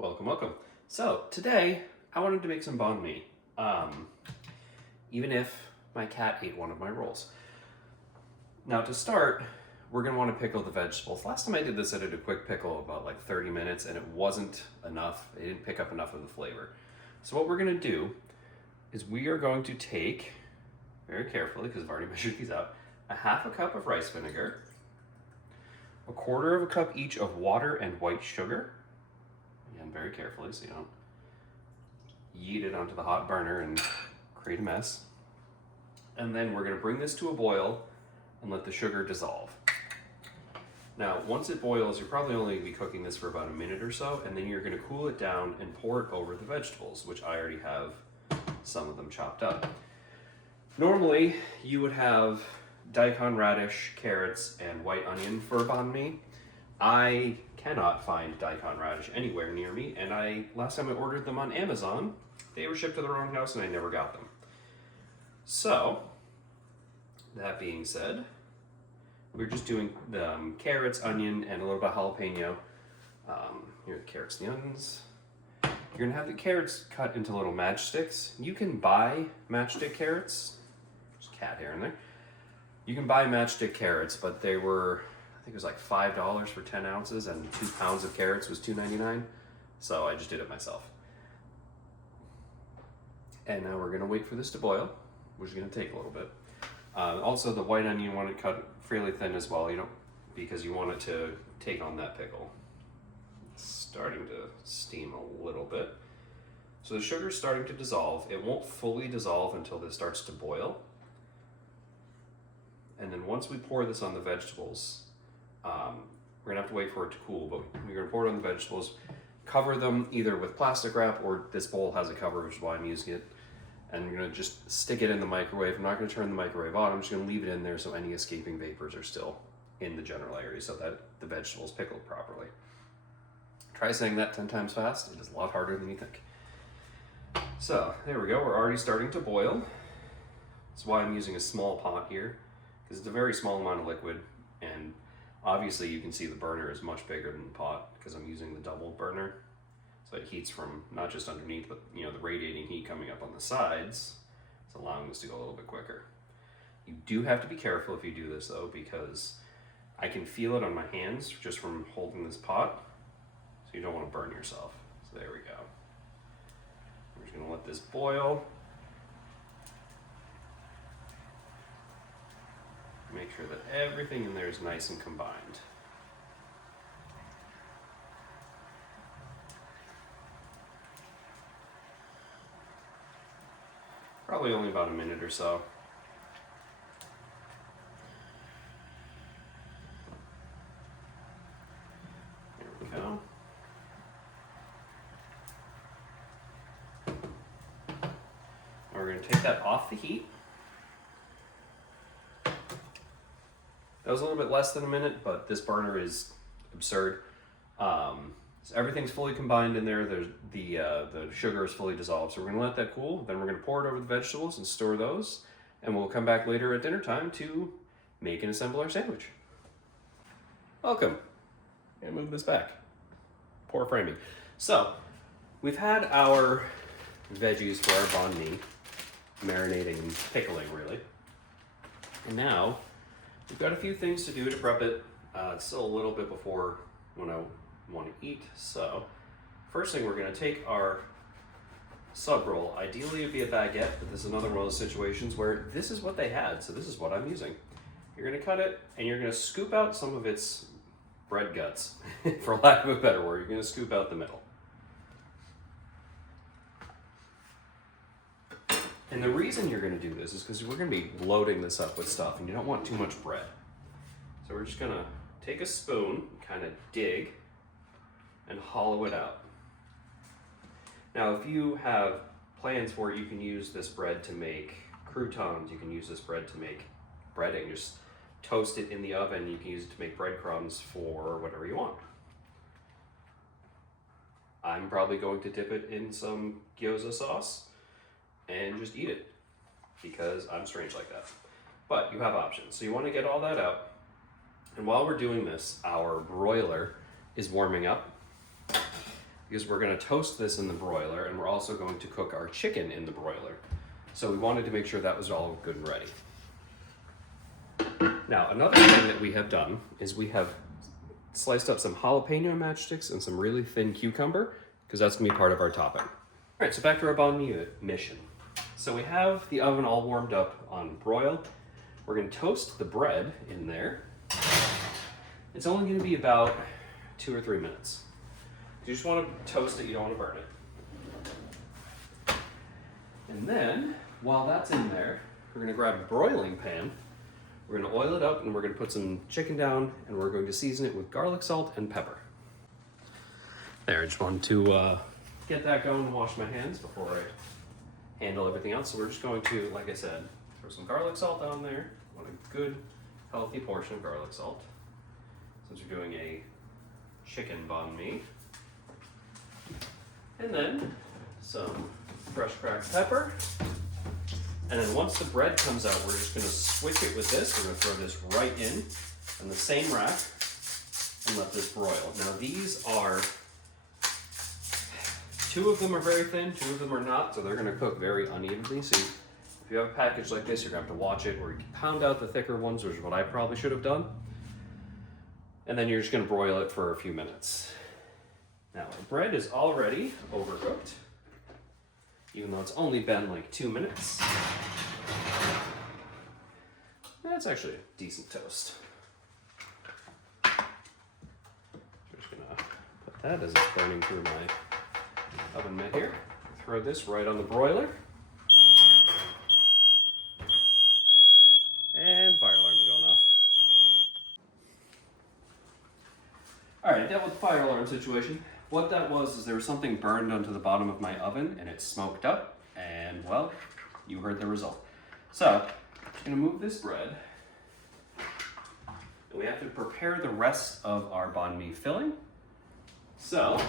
Welcome, welcome. So today I wanted to make some banh mi, even if my cat ate one of my rolls. Now to start, we're gonna want to pickle the vegetables. Last time I did this, I did a quick pickle about like 30 minutes and it wasn't enough. It didn't pick up enough of the flavor. So what we're gonna do is we are going to take, very carefully, because I've already measured these out, a half a cup of rice vinegar, a quarter of a cup each of water and white sugar, again very carefully so you don't yeet it onto the hot burner and create a mess. And then we're going to bring this to a boil and let the sugar dissolve. Now once it boils, you're probably only going to be cooking this for about a minute or so, and then you're going to cool it down and pour it over the vegetables, which I already have some of them chopped up. Normally you would have daikon radish, carrots, and white onion for banh mi. I cannot find daikon radish anywhere near me, and last time I ordered them on Amazon, they were shipped to the wrong house and I never got them. So, that being said, we're just doing the carrots, onion, and a little bit of jalapeno. Here are the carrots and the onions. You're gonna have the carrots cut into little matchsticks. You can buy matchstick carrots. There's cat hair in there. You can buy matchstick carrots, but they were, I think it was like $5 for 10 ounces, and 2 pounds of carrots was $2.99. So I just did it myself. And now we're gonna wait for this to boil, which is gonna take a little bit. Also, the white onion you want to cut fairly thin as well, because you want it to take on that pickle. It's starting to steam a little bit. So the sugar's starting to dissolve. It won't fully dissolve until this starts to boil. And then once we pour this on the vegetables, we're gonna have to wait for it to cool, but we're gonna pour it on the vegetables, cover them either with plastic wrap, or this bowl has a cover, which is why I'm using it. And we're gonna just stick it in the microwave. I'm not gonna turn the microwave on, I'm just gonna leave it in there so any escaping vapors are still in the general area so that the vegetables pickled properly. Try saying that 10 times fast, it is a lot harder than you think. So, there we go, we're already starting to boil. That's why I'm using a small pot here, because it's a very small amount of liquid, and obviously you can see the burner is much bigger than the pot because I'm using the double burner. So it heats from not just underneath, but the radiating heat coming up on the sides. It's allowing this to go a little bit quicker. You do have to be careful if you do this though, because I can feel it on my hands just from holding this pot. So you don't want to burn yourself. So there we go. We're just gonna let this boil. Make sure that everything in there is nice and combined. Probably only about a minute or so. There we go. Now we're going to take that off the heat. That was a little bit less than a minute, but this burner is absurd. So everything's fully combined in there. The sugar is fully dissolved. So we're gonna let that cool. Then we're gonna pour it over the vegetables and store those. And we'll come back later at dinner time to make and assemble our sandwich. Welcome. I'm gonna move this back. Poor framing. So we've had our veggies for our banh mi, marinating and pickling really. And now we've got a few things to do to prep it. It's still a little bit before when I want to eat. So first thing, we're going to take our sub roll. Ideally it'd be a baguette, but this is another one of those situations where this is what they had, so this is what I'm using. You're going to cut it and you're going to scoop out some of its bread guts, for lack of a better word. You're going to scoop out the middle. And the reason you're going to do this is because we're going to be loading this up with stuff and you don't want too much bread. So we're just going to take a spoon, kind of dig, and hollow it out. Now if you have plans for it, you can use this bread to make croutons, you can use this bread to make breading, just toast it in the oven, you can use it to make breadcrumbs for whatever you want. I'm probably going to dip it in some gyoza sauce and just eat it, because I'm strange like that. But you have options. So you want to get all that out. And while we're doing this, our broiler is warming up. because we're going to toast this in the broiler, and we're also going to cook our chicken in the broiler. So we wanted to make sure that was all good and ready. Now, another thing that we have done is we have sliced up some jalapeno matchsticks and some really thin cucumber, because that's going to be part of our topping. All right, so back to our banh mi mission. So we have the oven all warmed up on broil. We're going to toast the bread in there. It's only going to be about 2 or 3 minutes. You just want to toast it, you don't want to burn it. And then, while that's in there, we're going to grab a broiling pan. We're going to oil it up, and we're going to put some chicken down, and we're going to season it with garlic, salt, and pepper. There, I just wanted to get that going and wash my hands before I handle everything else. So we're just going to, like I said, throw some garlic salt down there. Want a good, healthy portion of garlic salt, since we're doing a chicken banh mi. And then some fresh cracked pepper. And then once the bread comes out, we're just going to switch it with this. We're going to throw this right in the same rack and let this broil. Now these are, 2 of them are very thin, 2 of them are not, so they're going to cook very unevenly. So if you have a package like this, you're going to have to watch it, or you can pound out the thicker ones, which is what I probably should have done. And then you're just going to broil it for a few minutes. Now our bread is already overcooked, even though it's only been like 2 minutes. That's actually a decent toast. I'm just gonna put that as it's burning through my oven mitt here. Throw this right on the broiler. And fire alarm's going off. All right, I dealt with the fire alarm situation. What that was is there was something burned onto the bottom of my oven and it smoked up, and well, you heard the result. So, I'm just gonna move this bread, and we have to prepare the rest of our banh mi filling. So,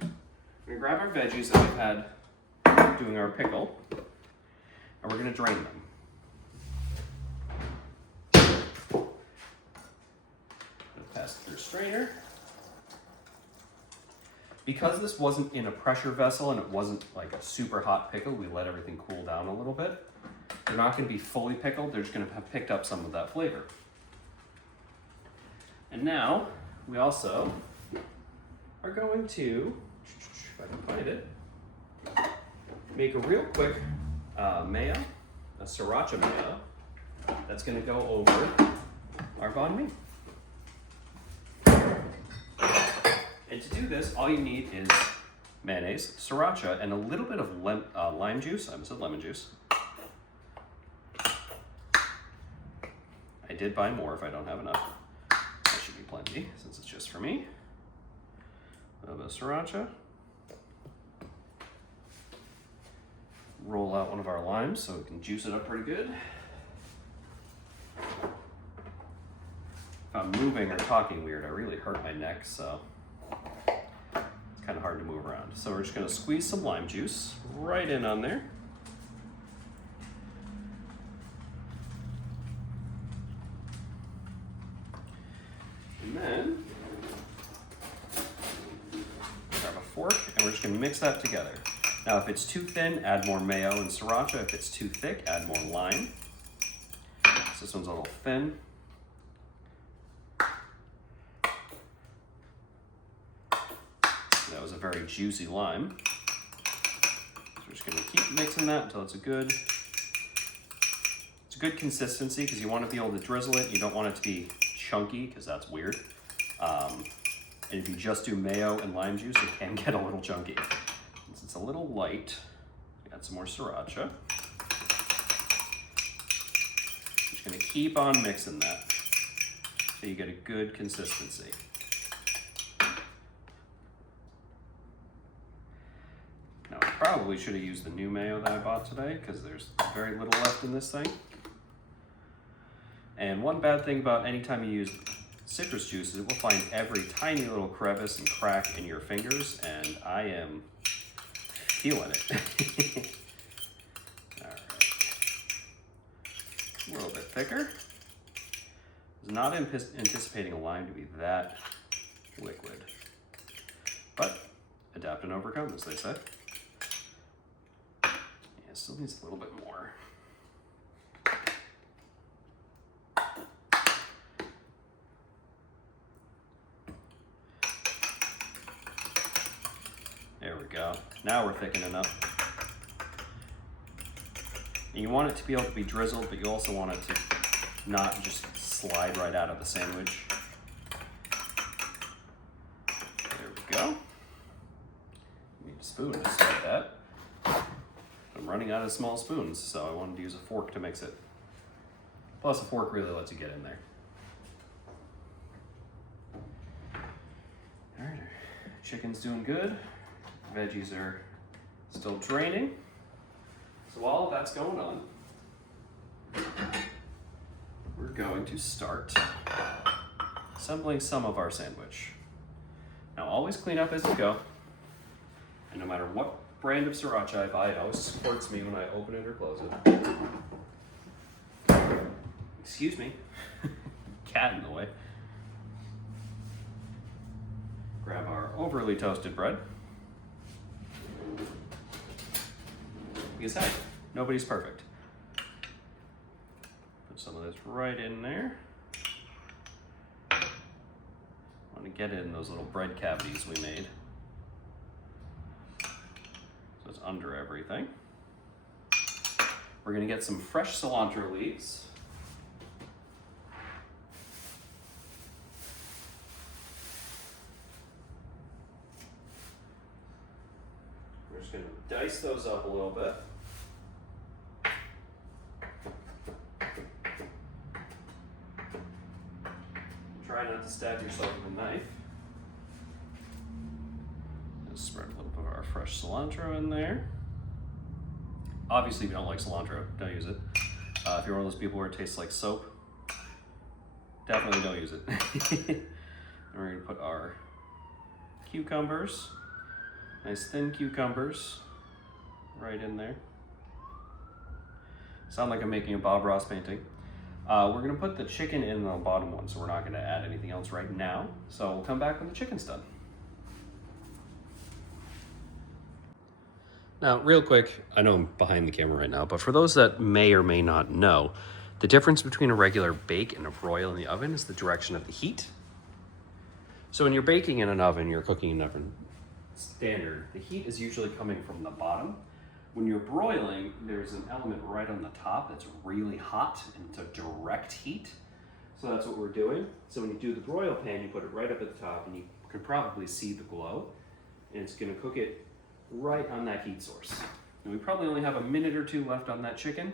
we're gonna grab our veggies that we've had doing our pickle, and we're gonna drain them. Pass it through a strainer. Because this wasn't in a pressure vessel and it wasn't like a super hot pickle, we let everything cool down a little bit. They're not going to be fully pickled, they're just going to have picked up some of that flavor. And now, we also are going to, if I can find it, make a real quick mayo, a sriracha mayo, that's going to go over our banh mi. And to do this, all you need is mayonnaise, sriracha, and a little bit of lime juice. I almost said lemon juice. I did buy more if I don't have enough. That should be plenty, since it's just for me. A little bit of sriracha. Roll out one of our limes so we can juice it up pretty good. If I'm moving or talking weird, I really hurt my neck, so it's kind of hard to move around. So we're just going to squeeze some lime juice right in on there. And then grab a fork and we're just going to mix that together. Now if it's too thin, add more mayo and sriracha. If it's too thick, add more lime. So this one's a little thin. That was a very juicy lime. So we're just going to keep mixing that until it's a good consistency, because you want to be able to drizzle it. You don't want it to be chunky, because that's weird. And if you just do mayo and lime juice, it can get a little chunky. Since it's a little light, add some more sriracha. Just going to keep on mixing that so you get a good consistency. Now, I probably should have used the new mayo that I bought today, because there's very little left in this thing. And one bad thing about any time you use citrus juice is it will find every tiny little crevice and crack in your fingers, and I am feeling it. All right. A little bit thicker. I was not anticipating a lime to be that liquid, but adapt and overcome, as they say. Yeah, still needs a little bit more. There we go. Now we're thickening enough. And you want it to be able to be drizzled, but you also want it to not just slide right out of the sandwich. There we go. Need a spoon to start that. I'm running out of small spoons, so I wanted to use a fork to mix it. Plus, a fork really lets you get in there. All right, chicken's doing good. Veggies are still draining. So while that's going on, we're going to start assembling some of our sandwich. Now always clean up as you go, and no matter what brand of sriracha I buy, it always supports me when I open it or close it. Excuse me, cat in the way. Grab our overly toasted bread. Because hey, nobody's perfect. Put some of this right in there. Want to get it in those little bread cavities we made. So it's under everything. We're gonna get some fresh cilantro leaves. We're just gonna dice those up a little bit. Try not to stab yourself with a knife. Just spread a little bit of our fresh cilantro in there. Obviously, if you don't like cilantro, don't use it. If you're one of those people where it tastes like soap, definitely don't use it. And we're gonna put our cucumbers, nice thin cucumbers, right in there. Sound like I'm making a Bob Ross painting. We're gonna put the chicken in the bottom one, so we're not gonna add anything else right now. So we'll come back when the chicken's done. Now, real quick, I know I'm behind the camera right now, but for those that may or may not know, the difference between a regular bake and a broil in the oven is the direction of the heat. So when you're baking in an oven, you're cooking in an oven standard, the heat is usually coming from the bottom. When you're broiling, there's an element right on the top that's really hot and it's a direct heat. So that's what we're doing. So when you do the broil pan, you put it right up at the top and you can probably see the glow. And it's gonna cook it right on that heat source. And we probably only have a minute or two left on that chicken,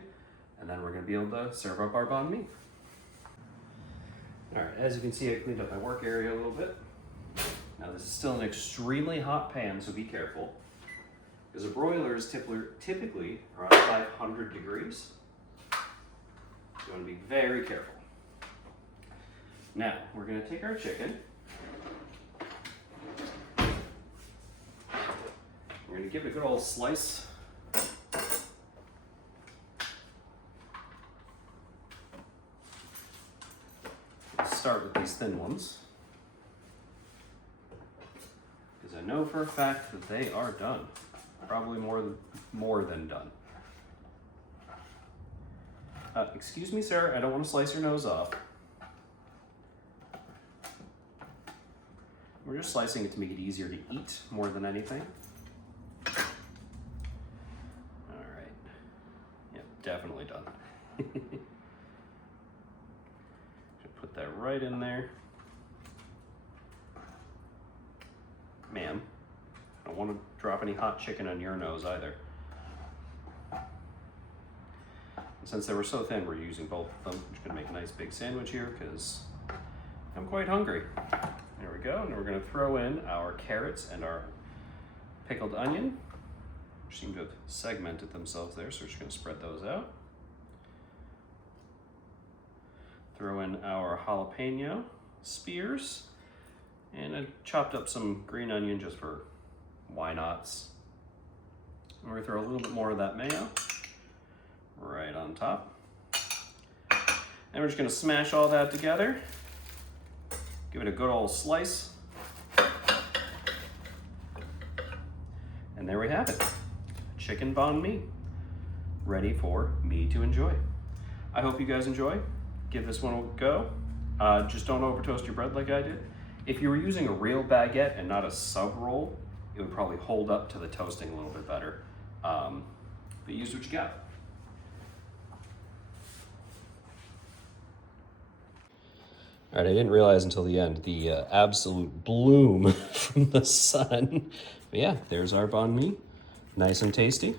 and then we're gonna be able to serve up our banh mi. All right, as you can see, I cleaned up my work area a little bit. Now this is still an extremely hot pan, so be careful. Because a broiler is typically around 500 degrees. So you want to be very careful. Now, we're going to take our chicken. We're going to give it a good old slice. Let's start with these thin ones. Because I know for a fact that they are done. Probably more than done. Excuse me, sir, I don't want to slice your nose off. We're just slicing it to make it easier to eat more than anything. All right. Yep, definitely done. Should put that right in there. Ma'am, I don't want to drop any hot chicken on your nose either. And since they were so thin, we're using both of them. I'm just gonna make a nice big sandwich here because I'm quite hungry. There we go, and we're gonna throw in our carrots and our pickled onion, which seem to have segmented themselves there, so we're just gonna spread those out. Throw in our jalapeno spears, and I chopped up some green onion just for why nots. And we're gonna throw a little bit more of that mayo right on top. And we're just gonna smash all that together. Give it a good old slice. And there we have it. Chicken banh mi, ready for me to enjoy. I hope you guys enjoy. Give this one a go. Just don't over toast your bread like I did. If you were using a real baguette and not a sub roll, it would probably hold up to the toasting a little bit better. But use what you got. All right, I didn't realize until the end the absolute bloom from the sun. But yeah, there's our banh mi. Nice and tasty.